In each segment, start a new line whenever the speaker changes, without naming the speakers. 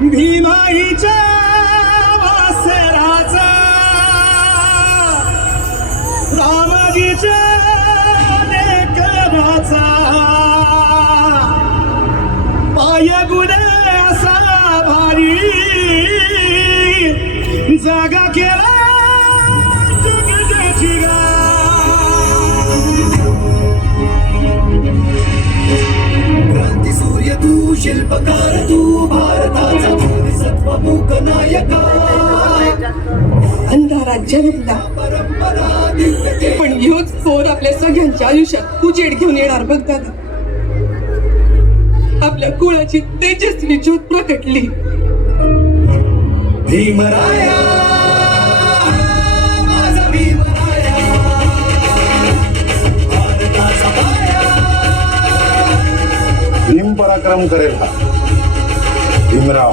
भीमाईच्या वासराचा. रामजीच्या लेकराचा. पाय गुणे असा भारी. जागा केला
क्रांती सूर्य तू शिल्पकार.
अंधारात जन्मला पण ह्योच फोर आपल्या सगळ्यांच्या आयुष्यात उजेड घेऊन येणार बघ दादा. आपल्या कुळाची तेजस्वी ज्योत प्रकटली.
भीमराया!
भीम पराक्रम करेल हा. Bhimrao.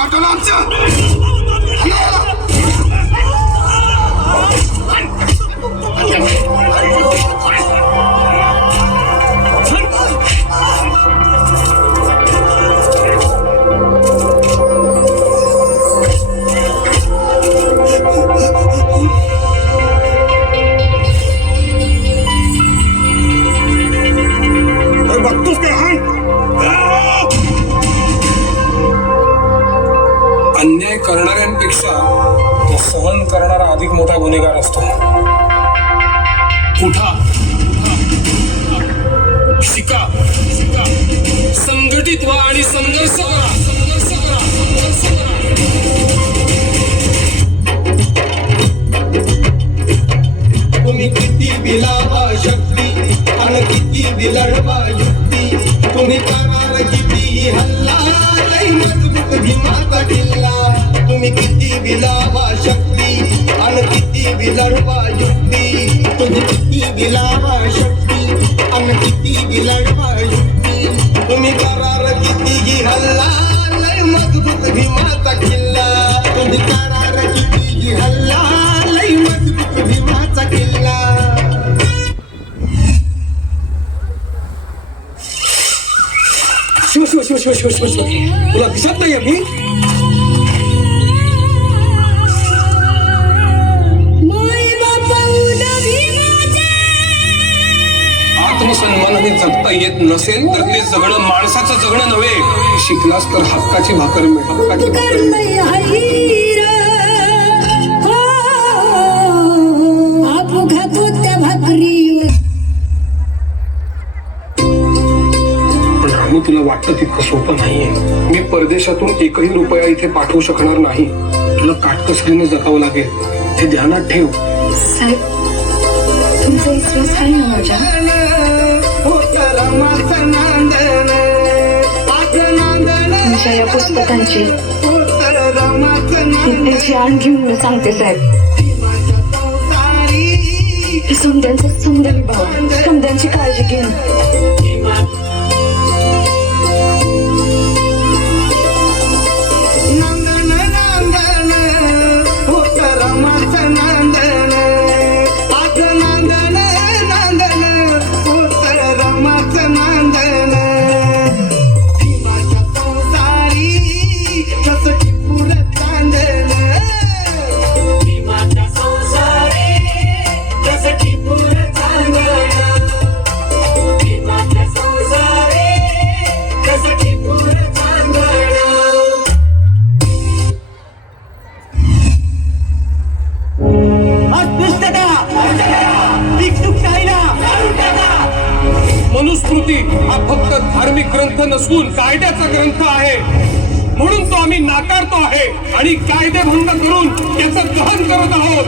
pardon amca. Ne yalan? मोठा
गुन्हेगार असतो. उठा. शिका. शिका संघटित व्हा आणि संघर्ष करा. संघर्ष करा. संघर्ष करा.
तुम्ही किती बिलावा शक्ती आणि किती बिलडवा युक्ती? तुम्ही करार किती हल्ला? लई मज़बूत भीमाचा किल्ला. तुम्ही किती बिलावा शक्ती किती बिलडवा युक्ती तुम्ही किती दिलावा शक्ती आणि किती बिलडवा युक्ती तुम्ही करार किती हल्ला लय मजबूत भीमाचा किल्ला। तुम्ही करार किती हल्ला लय मजबूत भीमाचा किल्ला।
शिव शिव शिव शिव शिव शिव तुला दिसत नाही मी नसेल तर ते जगणं माणसाचं जगणं नव्हे. शिकलास तर हक्काची भाकर मिळ हक्काची भाकर पण राणी तुला वाटतं तितकं सोपं नाहीये. मी परदेशातून एकही रुपया इथे पाठवू शकणार नाही. तुला काटकसरीने जगावं लागेल. हे ध्यानात ठेव.
साहेब तुमचा विश्वास आहे ना माझ्या? तुमच्या या पुस्तकांची. त्याची आण घेऊन मी सांगते साहेब. हे समद्यांचं विभाग. भाव समद्यांची काळजी घेऊन.
i'm semana.
संस्कृती हा फक्त धार्मिक ग्रंथ नसून कायद्याचा ग्रंथ आहे. म्हणून तो आम्ही नाकारतो आहे आणि कायदे भंग करून त्याचं दहन करत आहोत.